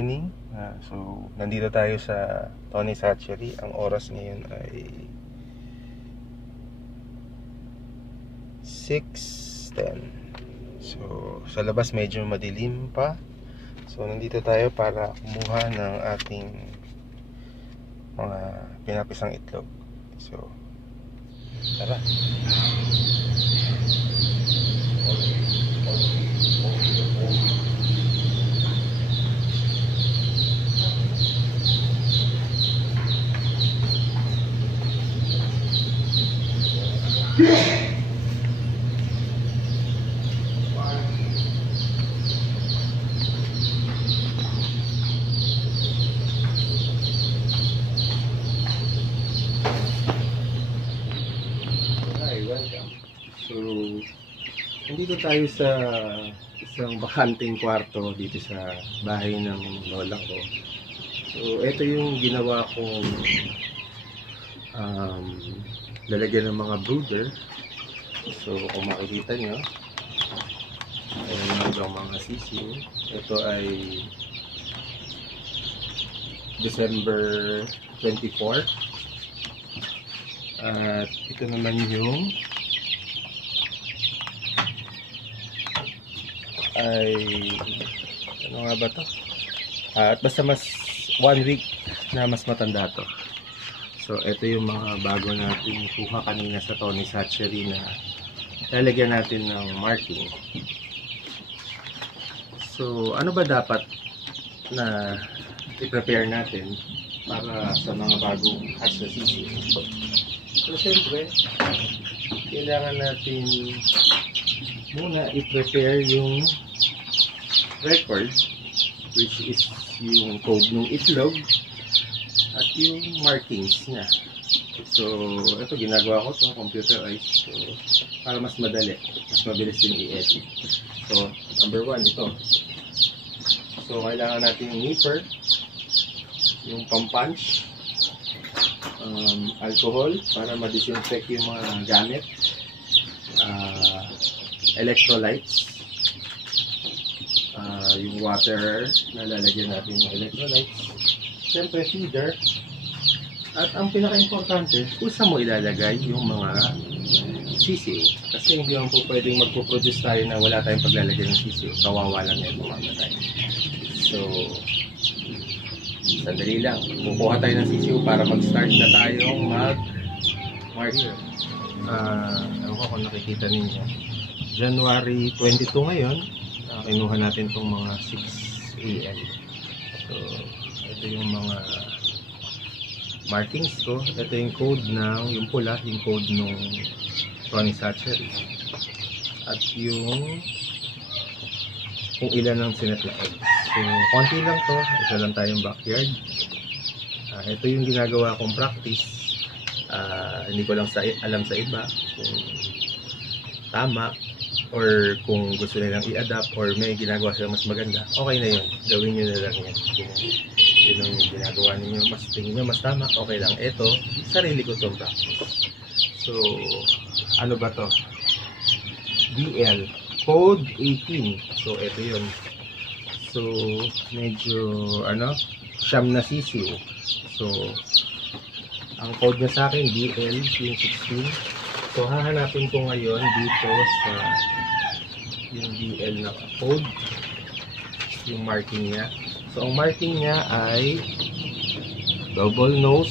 morning. So, nandito tayo sa Tony's Hatchery. Ang oras ngayon ay 6:10. So, sa labas medyo madilim pa. So, nandito tayo para kumuha ng ating mga pinapisang itlog. So, tara. So, nandito tayo sa isang bakanteng kwarto dito sa bahay ng lola ko. So, ito yung ginawa kong lalagyan ng mga brooder. So, kung makikita nyo, ayan yung mga sisiw. Ito ay December 24. At ito naman yung ay ano nga ba to? At basta mas 1 week na mas matanda to. So ito yung mga bago natin kuha kanina sa Tony's Hatchery na lalagyan natin ng marking. So ano ba dapat na i-prepare natin para sa mga bagong hatch na sisiw? So syempre kailangan natin muna i-prepare yung record, which is yung code ng itlog at yung markings niya. So ito ginagawa ko sa computerized, so para mas madali, mas mabilis yung i-edit. So number 1 ito. So kailangan natin yung nipper, yung pang-punch, alcohol para ma-disinfect yung mga gamit, electrolytes, yung water na lalagyan natin ng electrolytes, siyempre feeder, at ang pinaka-importante, kung saan mo ilalagay yung mga sisiw. Kasi hindi naman po pwedeng magpo-produce tayo na wala tayong paglalagay ng sisiw. Kawawa lang yan, mamatay. So, sandali lang. Kukuha tayo ng sisiw para mag-start na tayong mag-market. Ano ko kung nakikita ninyo. January 22 ngayon, kinuha natin itong mga 6 AM. So, ito yung mga markings ko. Ito yung code ng, yung pula, yung code ng Tony's Hatchery. At yung kung ilan ang sinet na eggs. So, konti lang to. Isa lang tayong backyard. Ito yung ginagawa kong practice. Hindi ko lang alam sa iba kung tama or kung gusto nilang i-adapt or may ginagawa sila mas maganda, okay na yun. Gawin nyo na lang yan. Kung yun ang ginagawa ninyo, mas tingin nyo mas tama, okay lang. Ito, sarili ko itong practice. So, ano ba to? DL, code 18. So, ito yun. So, medyo, siyam na sisiw. So, ang code niya sa akin, DL, yung 16. So, hahanapin ko ngayon dito sa yung DL na code, yung marking niya. So, ang marking niya ay double nose,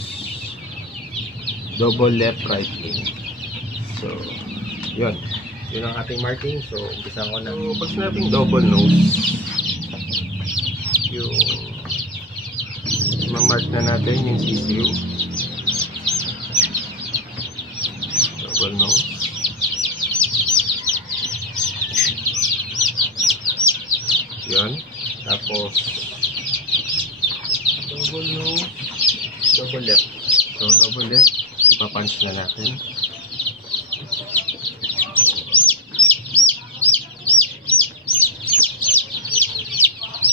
double left, right wing. So, yun. Yun ang ating marking. So, umpisan ko na. So, pag sinabing double nose, yung ma-mark na natin yung sisiw. Double nose. Yan. Tapos double nose, double left. So double left, ipapunch na natin.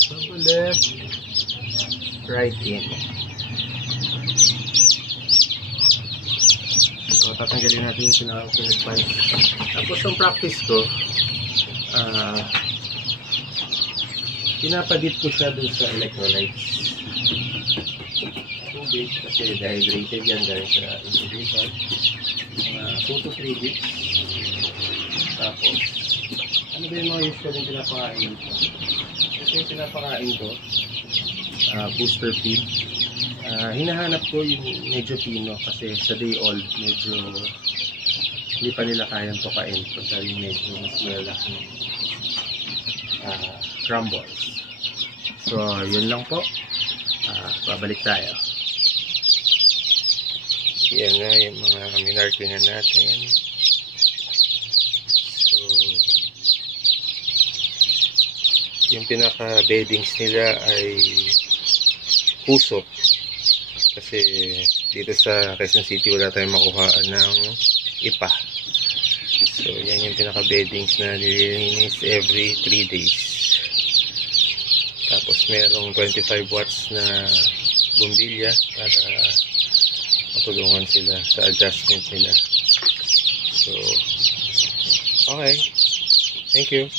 Double left, right in. So tatanggalin natin yung pinag-punch. Tapos ang practice ko, Pinapadip ko siya dun sa electrolytes. Tubig, kasi dehydrated yan dahil sa incubator. Mga 2 to 3 dips. Tapos, ano ba yung mga usual yung pinapakain ko? Kasi yung pinapakain ko, booster feed. Hinahanap ko yung medyo pino kasi sa day old, medyo hindi pa nila kayang tukain pagka yung medyo mas malalaki crumbles. So, yun lang po. Babalik tayo. Yan na yung mga minarkingan natin. So, yung pinaka-beddings nila ay puso. Kasi dito sa Quezon City wala tayong makuhaan ng ipa. So, yan yung pinaka-beddings na nililinis every 3 days. Tapos, merong 25 watts na bumbilya para matulungan sila sa adjustment nila. So, okay. Thank you.